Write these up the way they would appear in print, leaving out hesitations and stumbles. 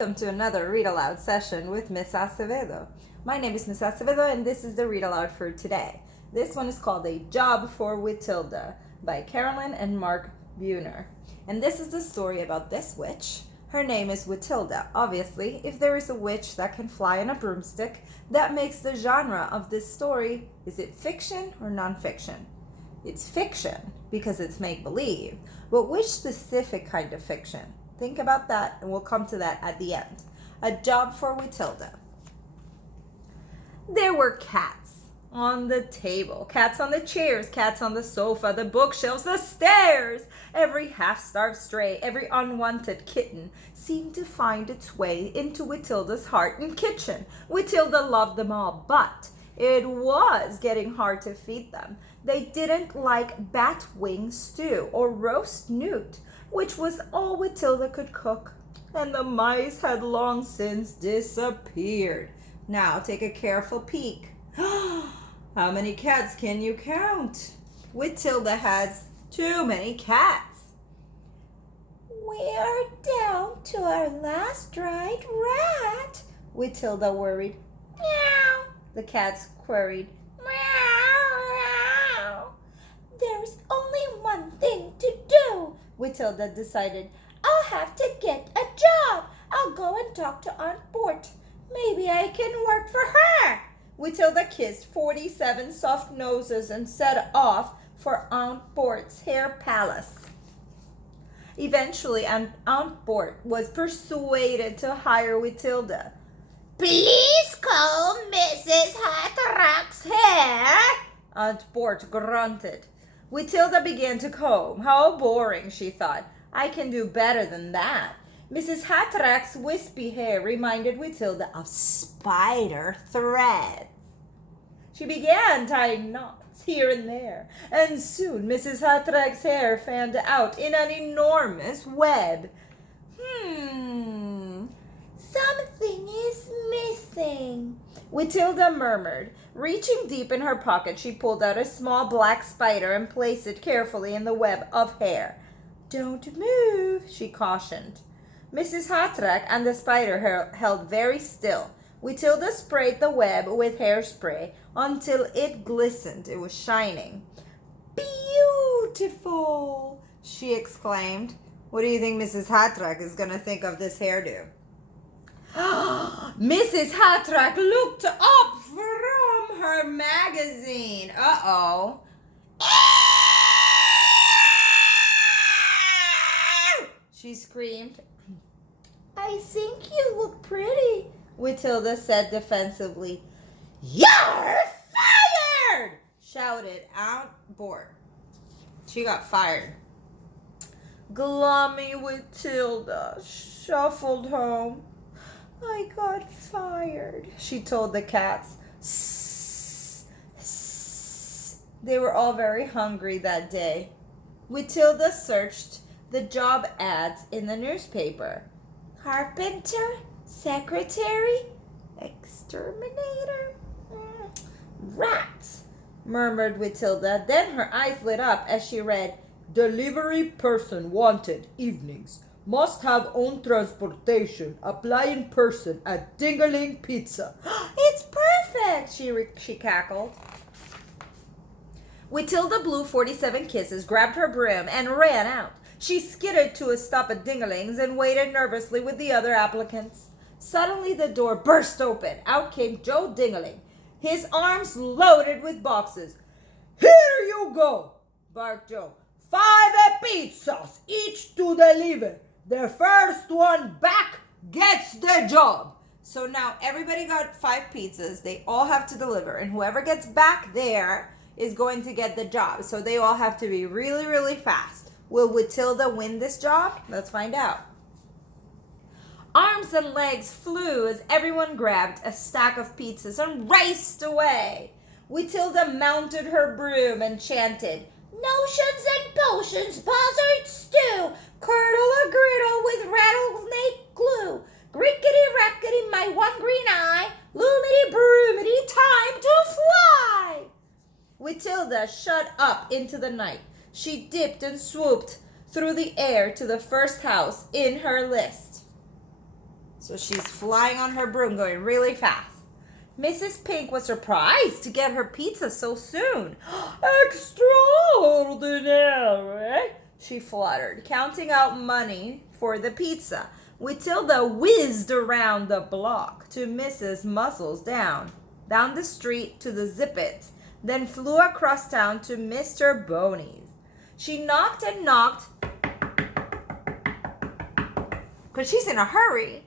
Welcome to another Read Aloud session with Miss Acevedo. My name is Miss Acevedo and this is the Read Aloud for today. This one is called A Job for Witilda by Caralyn and Mark Buehner. And this is the story about this witch. Her name is Witilda. Obviously, if there is a witch that can fly on a broomstick, that makes the genre of this story, is it fiction or nonfiction? It's fiction because it's make-believe. But which specific kind of fiction? Think about that, and we'll come to that at the end. A Job for Witilda. There were cats on the table, cats on the chairs, cats on the sofa, the bookshelves, the stairs. Every half-starved stray, every unwanted kitten seemed to find its way into Witilda's heart and kitchen. Witilda loved them all, but it was getting hard to feed them. They didn't like bat wing stew or roast newt, which was all Witilda could cook, and the mice had long since disappeared. Now take a careful peek. How many cats can you count? Witilda has too many cats. We are down to our last dried rat, Witilda worried. Meow, the cats queried. Meow. There's only one thing to do, Witilda decided. I'll have to get a job. I'll go and talk to Aunt Bort. Maybe I can work for her. Witilda kissed 47 soft noses and set off for Aunt Bort's hair palace. Eventually, Aunt Bort was persuaded to hire Witilda. Please comb Mrs. Hatrack's hair, Aunt Bort grunted. Witilda began to comb. How boring, she thought. I can do better than that. Mrs. Hatrack's wispy hair reminded Witilda of spider threads. She began tying knots here and there, and soon Mrs. Hatrack's hair fanned out in an enormous web. Something is missing, Witilda murmured. Reaching deep in her pocket, she pulled out a small black spider and placed it carefully in the web of hair. Don't move, she cautioned. Mrs. Hatrack and the spider held very still. Witilda sprayed the web with hairspray until it glistened. It was shining. Beautiful, she exclaimed. What do you think Mrs. Hatrack is going to think of this hairdo? Mrs. Hatrack looked up from her magazine. Uh-oh. She screamed. I think you look pretty, Witilda said defensively. You're fired! Shouted Aunt Bort. She got fired. Glummy Witilda shuffled home. I got fired, she told the cats. Sss, sss. They were all very hungry that day. Witilda searched the job ads in the newspaper. Carpenter, secretary, exterminator, rats, murmured Witilda. Then her eyes lit up as she read, Delivery person wanted evenings. Must have own transportation. Apply in person at Dingaling Pizza. It's perfect, she cackled. Witilda blew 47 kisses, grabbed her broom, and ran out. She skidded to a stop at Dingaling's and waited nervously with the other applicants. Suddenly the door burst open. Out came Joe Dingaling, his arms loaded with boxes. Here you go, barked Joe. 5 pizzas, each to deliver. The first one back gets the job. So now everybody got 5 pizzas. They all have to deliver. And whoever gets back there is going to get the job. So they all have to be really, really fast. Will Witilda win this job? Let's find out. Arms and legs flew as everyone grabbed a stack of pizzas and raced away. Witilda mounted her broom and chanted, Notions and potions, buzzard stew, curdle-a-griddle with rattlesnake glue, grickety-rackety, my one green eye, loomity-broomity, time to fly. Witilda shot up into the night. She dipped and swooped through the air to the first house in her list. So she's flying on her broom, going really fast. Mrs. Pink was surprised to get her pizza so soon. Extraordinary, she fluttered, counting out money for the pizza. Witilda whizzed around the block to Mrs. Muscles down the street to the Zippets, then flew across town to Mr. Boney's. She knocked and knocked, because she's in a hurry.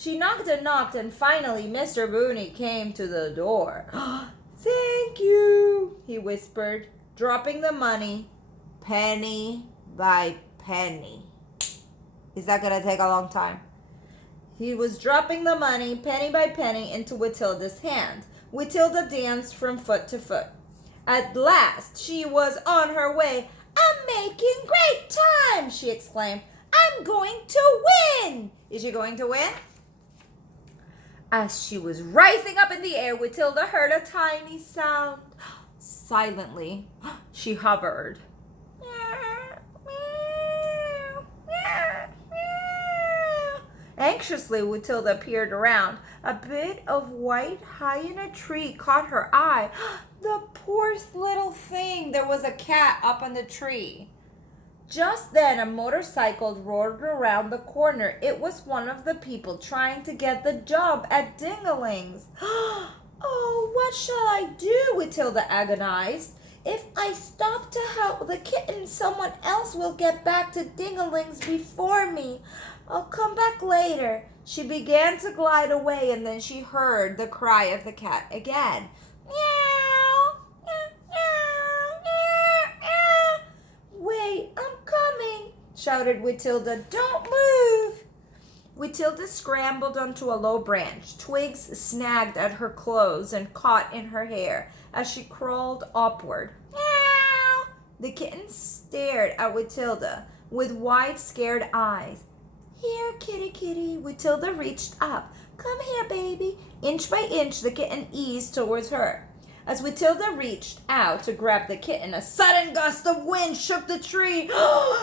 She knocked and knocked, and finally Mr. Boney came to the door. Thank you, he whispered, dropping the money penny by penny. Is that going to take a long time? He was dropping the money penny by penny into Witilda's hand. Witilda danced from foot to foot. At last, she was on her way. I'm making great time, she exclaimed. I'm going to win. Is she going to win? As she was rising up in the air, Witilda heard a tiny sound. Silently, she hovered. Anxiously, Witilda peered around. A bit of white high in a tree caught her eye. The poor little thing! There was a cat up on the tree. Just then, a motorcycle roared around the corner. It was one of the people trying to get the job at Dingling's. Oh, what shall I do? Witilda agonized. If I stop to help the kitten, someone else will get back to Dingling's before me. I'll come back later. She began to glide away, and then she heard the cry of the cat again. Meow, meow, meow, meow. Wait, I'm coming, shouted Witilda. Don't move. Witilda scrambled onto a low branch. Twigs snagged at her clothes and caught in her hair as she crawled upward. Meow. The kitten stared at Witilda with wide, scared eyes. Here, kitty, kitty. Witilda reached up. Come here, baby. Inch by inch, the kitten eased towards her. As Witilda reached out to grab the kitten, a sudden gust of wind shook the tree.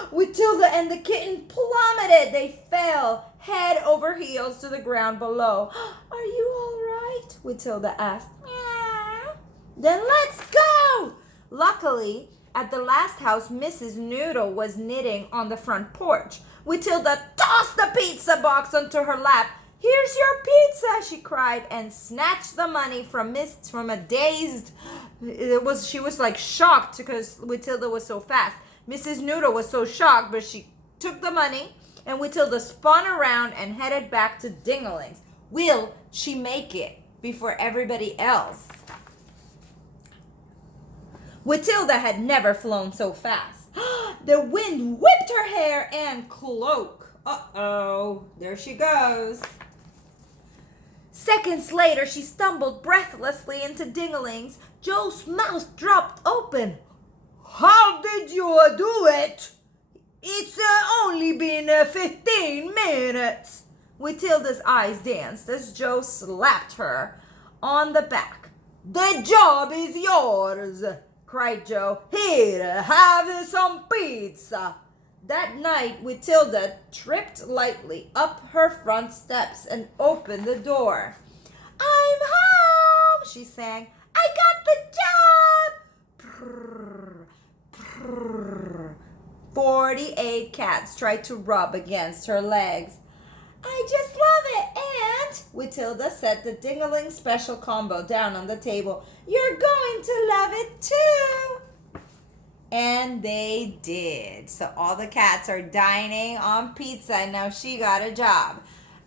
Witilda and the kitten plummeted. They fell head over heels to the ground below. Are you all right? Witilda asked. Yeah. Then let's go. Luckily, at the last house, Mrs. Noodle was knitting on the front porch. Witilda tossed the pizza box onto her lap. Here's your pizza, she cried, and snatched the money from a dazed. She was like shocked because Witilda was so fast. Mrs. Noodle was so shocked, but she took the money, and Witilda spun around and headed back to Dingling's. Will she make it before everybody else? Witilda had never flown so fast. The wind whipped her hair and cloak. Uh-oh, there she goes. Seconds later, she stumbled breathlessly into Dingling's. Joe's mouth dropped open. How did you do it? It's only been 15 minutes. Witilda's eyes danced as Joe slapped her on the back. The job is yours, cried Joe. Here, have some pizza. That night, Witilda tripped lightly up her front steps and opened the door. I'm home, she sang. I got the job. Prrr, prrr. 48 cats tried to rub against her legs. I just love it, Aunt. Witilda set the Dingling special combo down on the table. You're going to love it too. And they did. So all the cats are dining on pizza, and now she got a job.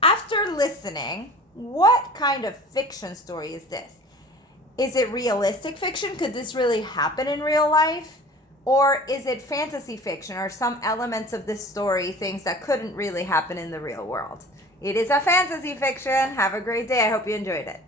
After listening, what kind of fiction story is this? Is it realistic fiction? Could this really happen in real life? Or is it fantasy fiction? Or some elements of this story things that couldn't really happen in the real world? It is a fantasy fiction. Have a great day. I hope you enjoyed it.